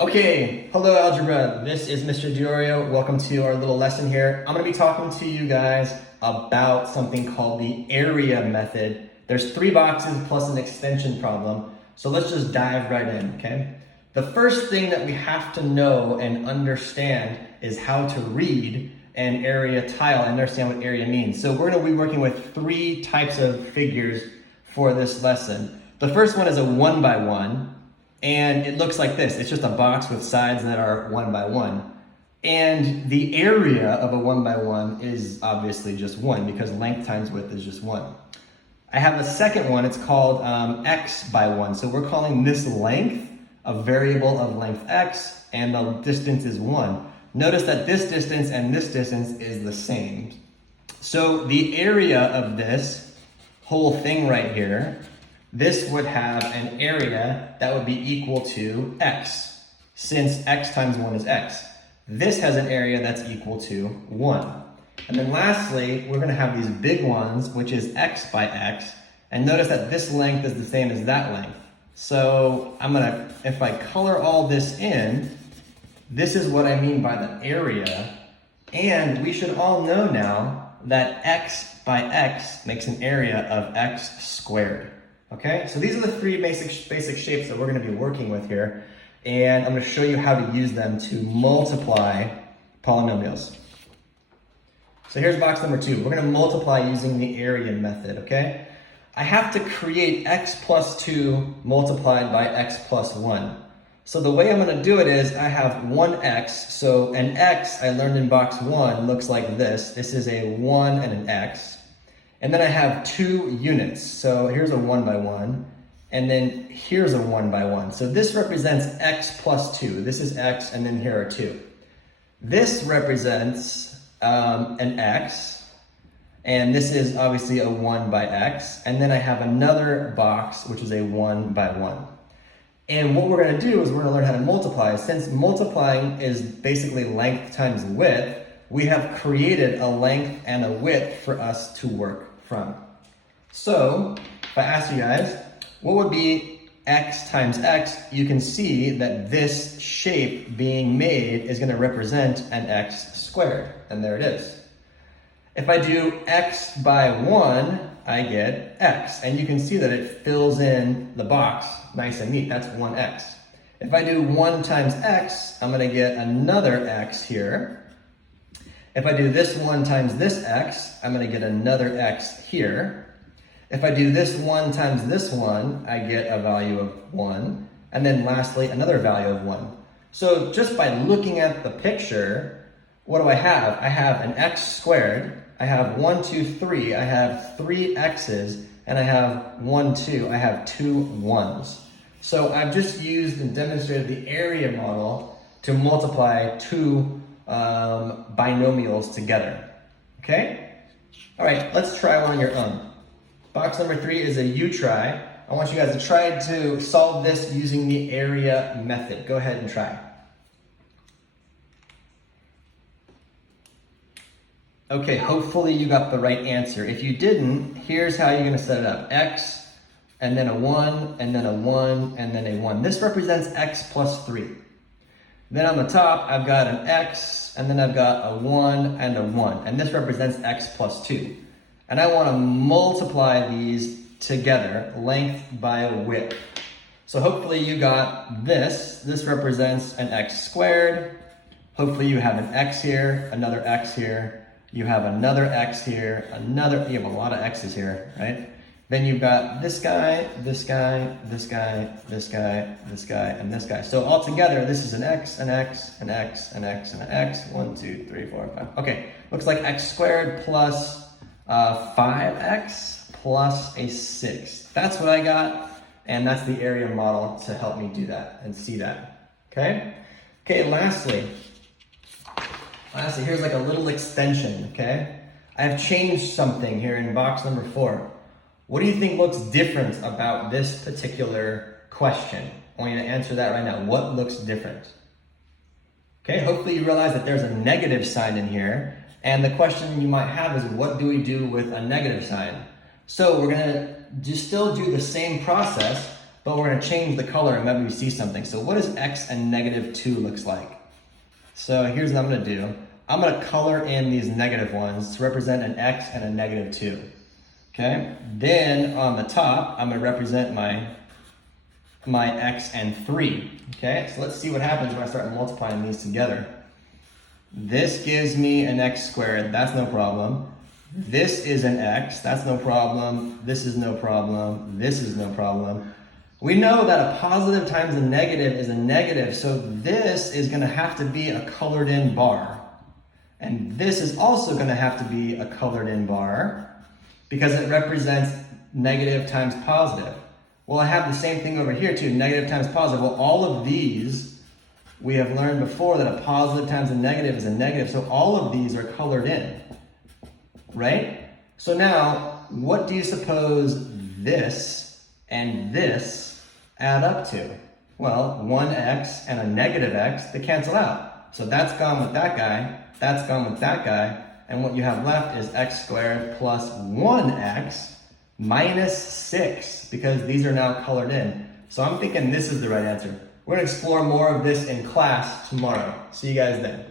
Okay, hello Algebra. This is Mr. Diorio. Welcome to our little lesson here. I'm going to be talking to you guys about something called the area method. There's 3 boxes plus an extension problem. So let's just dive right in, okay? The first thing that we have to know and understand is how to read an area tile and understand what area means. So we're going to be working with 3 types of figures for this lesson. The first one is a 1 by 1. And it looks like this. It's just a box with sides that are 1 by 1. And the area of a 1 by 1 is obviously just 1 because length times width is just 1. I have a second one. It's called x by 1. So we're calling this length a variable of length x, and the distance is 1. Notice that this distance and this distance is the same. So the area of this whole thing right here, this would have an area that would be equal to x, since x times 1 is x. This has an area that's equal to 1. And then lastly, we're going to have these big ones, which is x by x. And notice that this length is the same as that length. So if I color all this in, this is what I mean by the area. And we should all know now that x by x makes an area of x squared. Okay, so these are the 3 basic shapes that we're going to be working with here, and I'm going to show you how to use them to multiply polynomials. So here's box number 2. We're going to multiply using the area method, okay? I have to create x plus 2 multiplied by x plus 1. So the way I'm going to do it is I have 1x, so an x I learned in box 1 looks like this. This is a 1 and an x. And then I have 2 units. So here's a 1 by 1, and then here's a 1 by 1. So this represents x plus 2. This is x, and then here are 2. This represents an x, and this is obviously a 1 by x. And then I have another box, which is a 1 by 1. And what we're going to do is we're going to learn how to multiply. Since multiplying is basically length times width, we have created a length and a width for us to work from. So if I ask you guys, what would be x times x? You can see that this shape being made is going to represent an x squared, and there it is. If I do x by 1, I get x, and you can see that it fills in the box nice and neat. That's 1x. If I do 1 times x, I'm going to get another x here. If I do this 1 times this x, I'm going to get another x here. If I do this 1 times this 1, I get a value of 1. And then lastly, another value of 1. So just by looking at the picture, what do I have? I have an x squared. I have 1, 2, 3. I have 3 x's. And I have 1, 2. I have 2 1s. So I've just used and demonstrated the area model to multiply 2 binomials together. Okay? All right, let's try one on your own. Box number 3 is a you try. I want you guys to try to solve this using the area method. Go ahead and try. Okay, hopefully you got the right answer. If you didn't, here's how you're going to set it up. X, and then a 1, and then a 1, and then a 1. This represents x plus 3. Then on the top, I've got an x, and then I've got a 1 and a 1. And this represents x plus 2. And I want to multiply these together, length by width. So hopefully you got this. This represents an x squared. Hopefully you have an x here, another x here. You have another x here, you have a lot of x's here, right? Then you've got this guy, this guy, this guy, this guy, this guy, and this guy. So altogether, this is an x, an x, an x, an x, and an x. 1, 2, 3, 4, 5. Okay, looks like x squared plus 5x plus a 6. That's what I got, and that's the area model to help me do that and see that. Okay? Okay, lastly, here's like a little extension, okay? I've changed something here in box number 4. What do you think looks different about this particular question? I want you to answer that right now. What looks different? Okay, hopefully you realize that there's a negative sign in here. And the question you might have is, what do we do with a negative sign? So we're going to still do the same process, but we're gonna change the color and maybe we see something. So what does x and negative 2 looks like? So here's what I'm gonna do. I'm gonna color in these negative ones to represent an x and a negative 2. Okay, then on the top, I'm gonna represent my x and 3. Okay, so let's see what happens when I start multiplying these together. This gives me an x squared, that's no problem. This is an x, that's no problem. This is no problem. This is no problem. We know that a positive times a negative is a negative, so this is gonna have to be a colored in bar. And this is also gonna have to be a colored in bar because it represents negative times positive. Well, I have the same thing over here too, negative times positive. Well, all of these, we have learned before that a positive times a negative is a negative, so all of these are colored in, right? So now, what do you suppose this and this add up to? Well, 1x and a negative x, they cancel out. So that's gone with that guy, that's gone with that guy, and what you have left is x squared plus 1x minus 6, because these are now colored in. So I'm thinking this is the right answer. We're gonna explore more of this in class tomorrow. See you guys then.